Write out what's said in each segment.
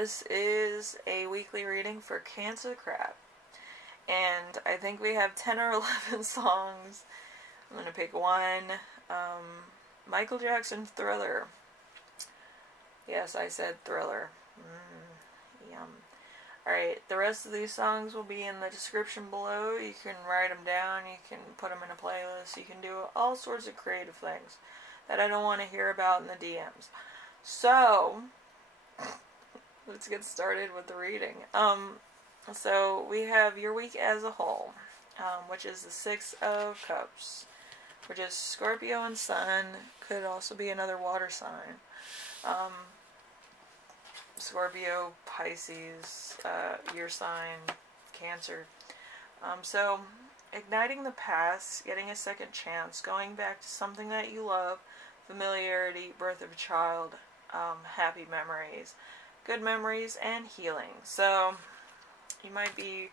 This is a weekly reading for Cancer Crap. And I think we have 10 or 11 songs. I'm going to pick one. Michael Jackson, Thriller. Yes, I said Thriller. Yum. Alright, the rest of these songs will be in the description below. You can write them down, you can put them in a playlist, you can do all sorts of creative things that I don't want to hear about in the DMs. So, let's get started with the reading. So we have your week as a whole, which is the Six of Cups, which is Scorpio and Sun. Could also be another water sign. Scorpio, Pisces, your sign, Cancer. So, igniting the past, getting a second chance, going back to something that you love, familiarity, birth of a child, happy memories, good memories, and healing. So, you might be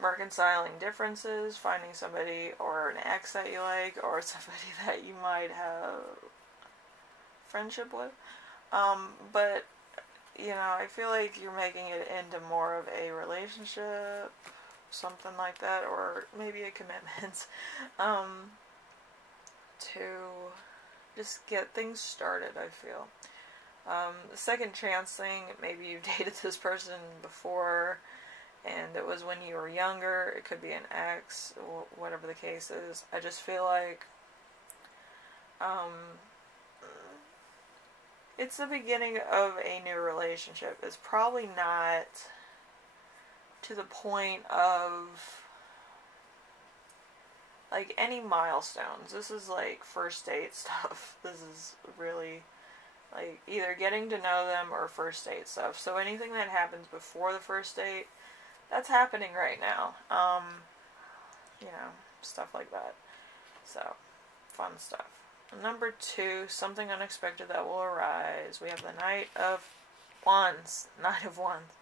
reconciling differences, finding somebody or an ex that you like, or somebody that you might have friendship with. But, you know, I feel like you're making it into more of a relationship, something like that, or maybe a commitment, to just get things started, I feel. The second chance thing, maybe you dated this person before, and it was when you were younger, it could be an ex, or whatever the case is. I just feel like, it's the beginning of a new relationship. It's probably not to the point of, like, any milestones. This is, like, first date stuff. This is really, like, either getting to know them or first date stuff. So anything that happens before the first date, that's happening right now. You know, stuff like that. So, fun stuff. Number 2, something unexpected that will arise. We have the Knight of Wands. Knight of Wands.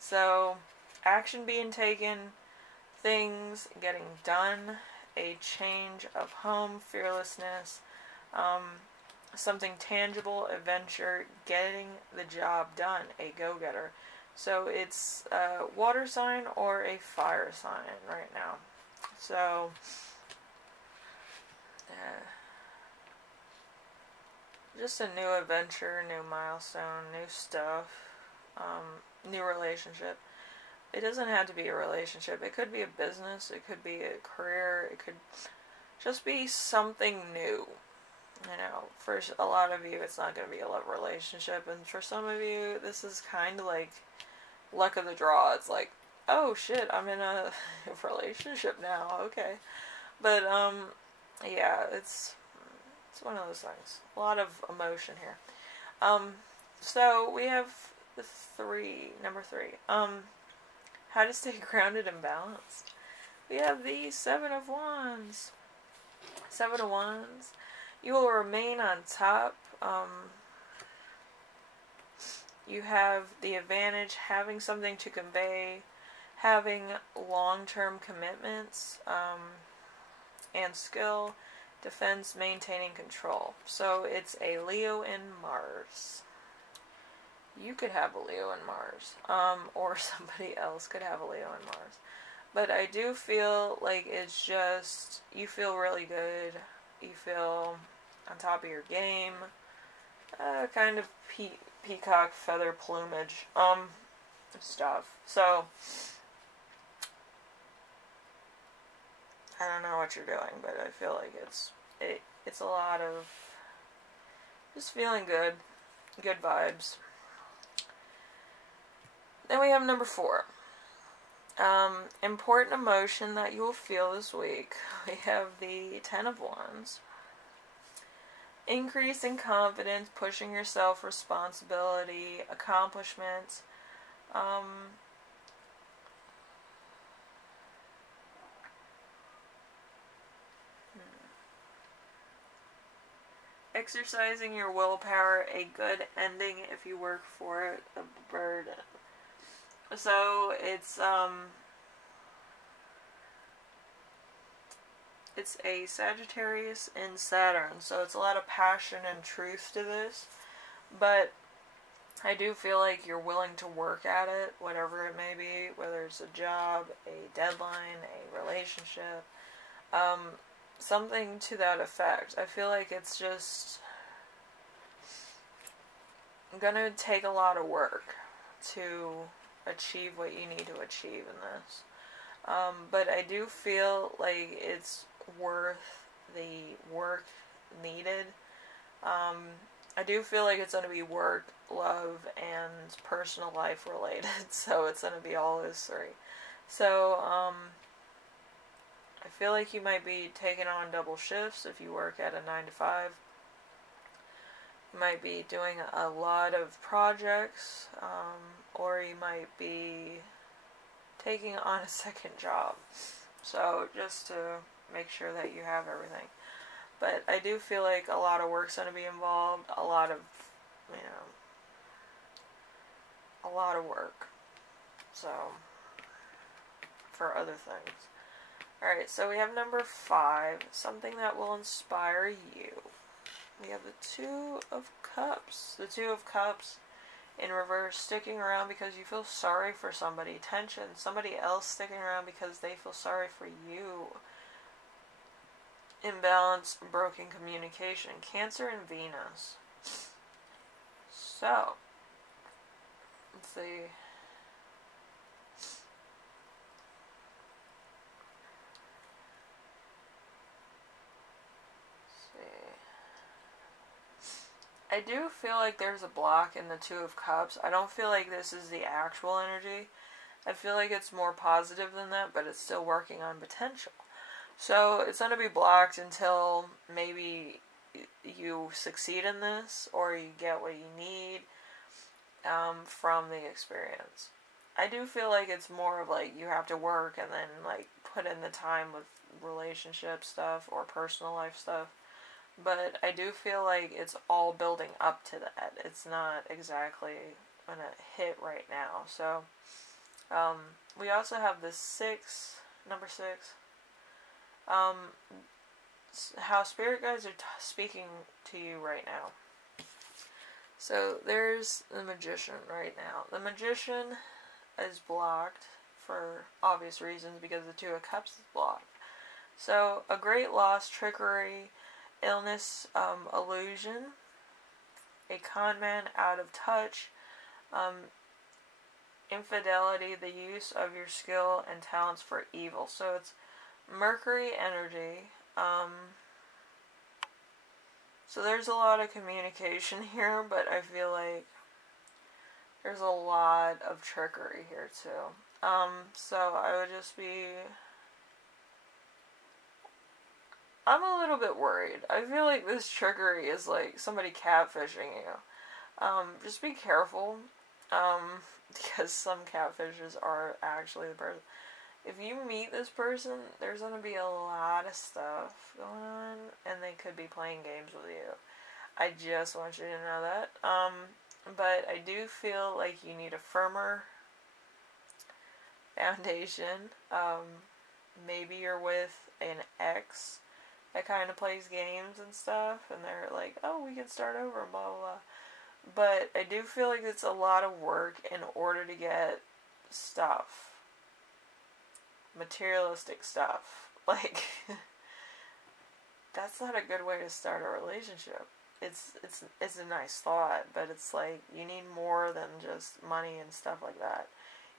So, action being taken, things getting done, a change of home, fearlessness, something tangible, adventure, getting the job done, a go-getter. So, it's a water sign or a fire sign right now. So, just a new adventure, new milestone, new stuff, new relationship. It doesn't have to be a relationship. It could be a business. It could be a career. It could just be something new. You know, for a lot of you, it's not going to be a love relationship. And for some of you, this is kind of like luck of the draw. It's like, oh shit, I'm in a relationship now. Okay. But, yeah, it's one of those things. A lot of emotion here. So we have number 3. How to stay grounded and balanced. We have the 7 of Wands. 7 of Wands. You will remain on top. You have the advantage, having something to convey, having long-term commitments, and skill. Defense, maintaining control. So it's a Leo in Mars. You could have a Leo in Mars. Or somebody else could have a Leo in Mars. But I do feel like it's just, you feel really good. You feel on top of your game. Kind of peacock feather plumage. Stuff. So, I don't know what you're doing, but I feel like it's a lot of just feeling good, good vibes. Then we have number 4. Important emotion that you will feel this week. We have the 10 of Wands. Increase in confidence, pushing yourself, responsibility, accomplishments. Exercising your willpower, a good ending if you work for it, a burden. So it's It's a Sagittarius in Saturn, so it's a lot of passion and truth to this. But I do feel like you're willing to work at it, whatever it may be, whether it's a job, a deadline, a relationship, um, something to that effect. I feel like it's just gonna take a lot of work to achieve what you need to achieve in this. But I do feel like it's worth the work needed. I do feel like it's going to be work, love, and personal life related. So it's going to be all those three. So, I feel like you might be taking on double shifts if you work at a 9 to 5. You might be doing a lot of projects, or you might be taking on a second job. So just to make sure that you have everything. But I do feel like a lot of work's going to be involved, a lot of, a lot of work. So, for other things. Alright, so we have number 5, something that will inspire you. We have the 2 of Cups. The 2 of Cups in reverse, sticking around because you feel sorry for somebody. Tension, somebody else sticking around because they feel sorry for you. Imbalance, broken communication. Cancer and Venus. So, let's see. I do feel like there's a block in the 2 of Cups. I don't feel like this is the actual energy. I feel like it's more positive than that, but it's still working on potential. So it's going to be blocked until maybe you succeed in this, or you get what you need from the experience. I do feel like it's more of like you have to work and then like put in the time with relationship stuff or personal life stuff. But I do feel like it's all building up to that. It's not exactly going to hit right now. So, we also have the 6, number 6. How spirit guides are speaking to you right now. So, there's the Magician right now. The Magician is blocked for obvious reasons because the 2 of Cups is blocked. So, a great loss, trickery, illness, illusion, a con man out of touch, infidelity, the use of your skill and talents for evil. So it's Mercury energy. So there's a lot of communication here, but I feel like there's a lot of trickery here too. So I would just be... I'm a little bit worried. I feel like this trickery is like somebody catfishing you. Just be careful, because some catfishes are actually the person. If you meet this person, there's going to be a lot of stuff going on, and they could be playing games with you. I just want you to know that. But I do feel like you need a firmer foundation. Maybe you're with an ex that kind of plays games and stuff, and they're like, oh, we can start over, and blah, blah, blah. But I do feel like it's a lot of work in order to get stuff. Materialistic stuff. Like, that's not a good way to start a relationship. It's a nice thought, but it's like, you need more than just money and stuff like that.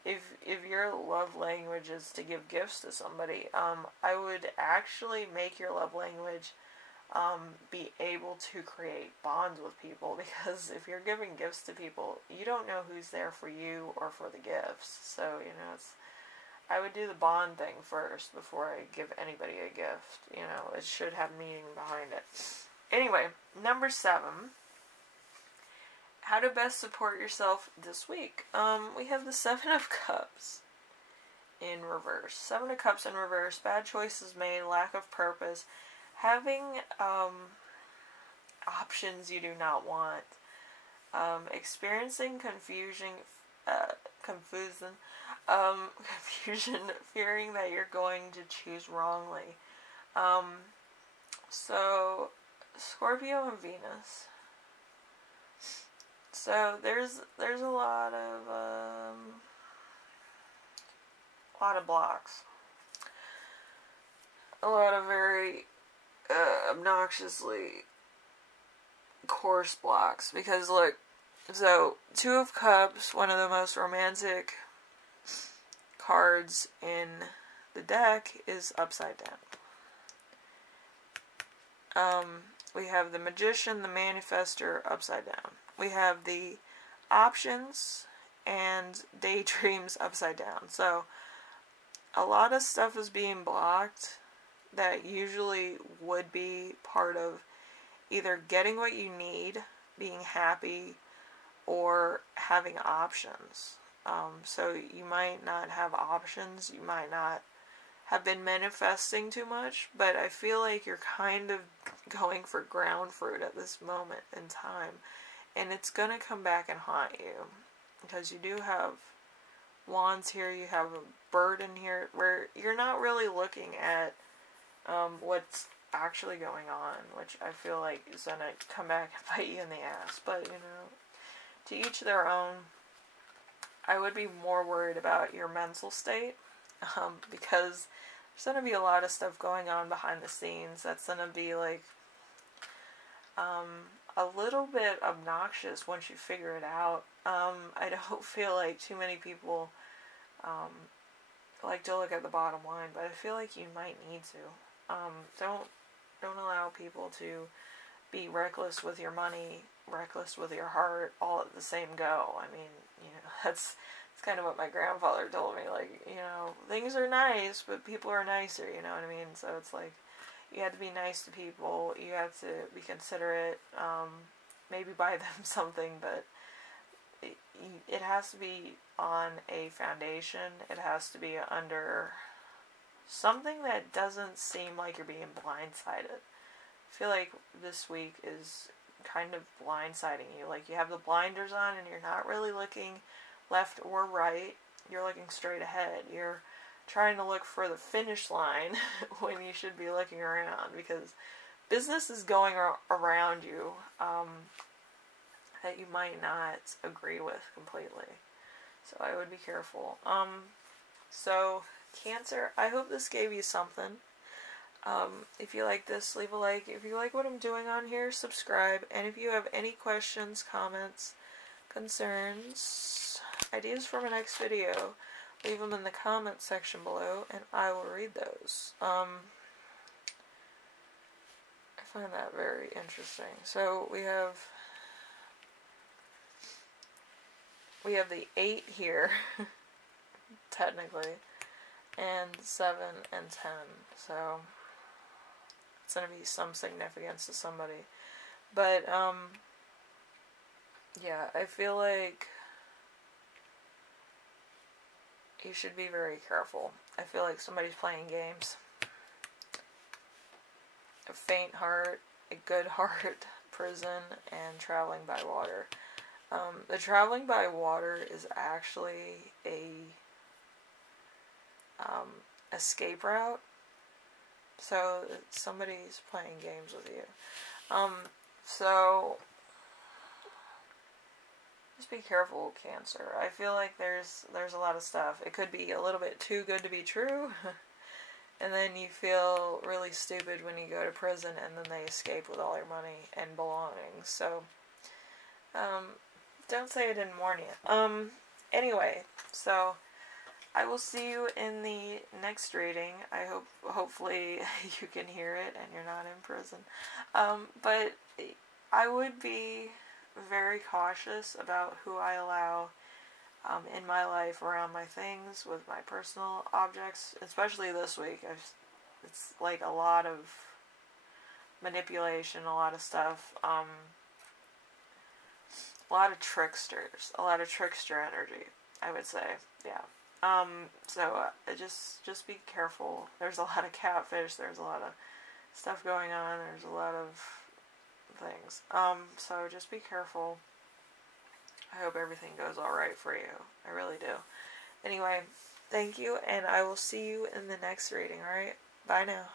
If your love language is to give gifts to somebody, I would actually make your love language be able to create bonds with people, because if you're giving gifts to people, you don't know who's there for you or for the gifts. So, I would do the bond thing first before I give anybody a gift. It should have meaning behind it. Anyway, number 7. How to best support yourself this week. We have the 7 of Cups in reverse. 7 of Cups in reverse. Bad choices made, lack of purpose, having options you do not want, experiencing confusion, fearing that you're going to choose wrongly. So, Scorpio and Venus. So there's a lot of blocks, a lot of very obnoxiously coarse blocks. Because look, so Two of Cups, one of the most romantic cards in the deck, is upside down. We have the Magician, the Manifestor, upside down. We have the Options and Daydreams upside down. So a lot of stuff is being blocked that usually would be part of either getting what you need, being happy, or having options. So you might not have options, you might not have been manifesting too much, but I feel like you're kind of going for ground fruit at this moment in time, and it's going to come back and haunt you, because you do have Wands here, you have a Bird in here, where you're not really looking at what's actually going on, which I feel like is going to come back and bite you in the ass. But, you know, to each their own. I would be more worried about your mental state, because there's going to be a lot of stuff going on behind the scenes that's going to be like a little bit obnoxious once you figure it out. I don't feel like too many people like to look at the bottom line, but I feel like you might need to. Don't allow people to be reckless with your money, reckless with your heart, all at the same go. I mean, you know, that's kind of what my grandfather told me. Like, you know, things are nice, but people are nicer, you know what I mean? So it's like, you have to be nice to people, you have to be considerate, maybe buy them something, but it has to be on a foundation. It has to be under something that doesn't seem like you're being blindsided. I feel like this week is kind of blindsiding you. Like, you have the blinders on and you're not really looking left or right. You're looking straight ahead. You're trying to look for the finish line when you should be looking around, because business is going around you that you might not agree with completely. So I would be careful. So Cancer, I hope this gave you something. If you like this, leave a like. If you like what I'm doing on here, subscribe. And if you have any questions, comments, concerns, ideas for my next video, leave them in the comment section below, and I will read those. I find that very interesting. So we have the 8 here, technically, and 7 and 10. So it's going to be some significance to somebody. But, yeah, I feel like you should be very careful. I feel like somebody's playing games. A faint heart, a good heart, prison, and traveling by water. The traveling by water is actually a escape route. So somebody's playing games with you. So just be careful, Cancer. I feel like there's a lot of stuff. It could be a little bit too good to be true. And then you feel really stupid when you go to prison and then they escape with all your money and belongings. So, don't say I didn't warn you. Anyway, so I will see you in the next reading. Hopefully you can hear it and you're not in prison. But I would be very cautious about who I allow in my life, around my things, with my personal objects, especially this week. It's like a lot of manipulation, a lot of stuff, a lot of tricksters, a lot of trickster energy, I would say, yeah. So just be careful. There's a lot of catfish, there's a lot of stuff going on, there's a lot of things, so just be careful. I hope everything goes alright for you. I really do. Anyway, thank you, and I will see you in the next reading, alright? Bye now.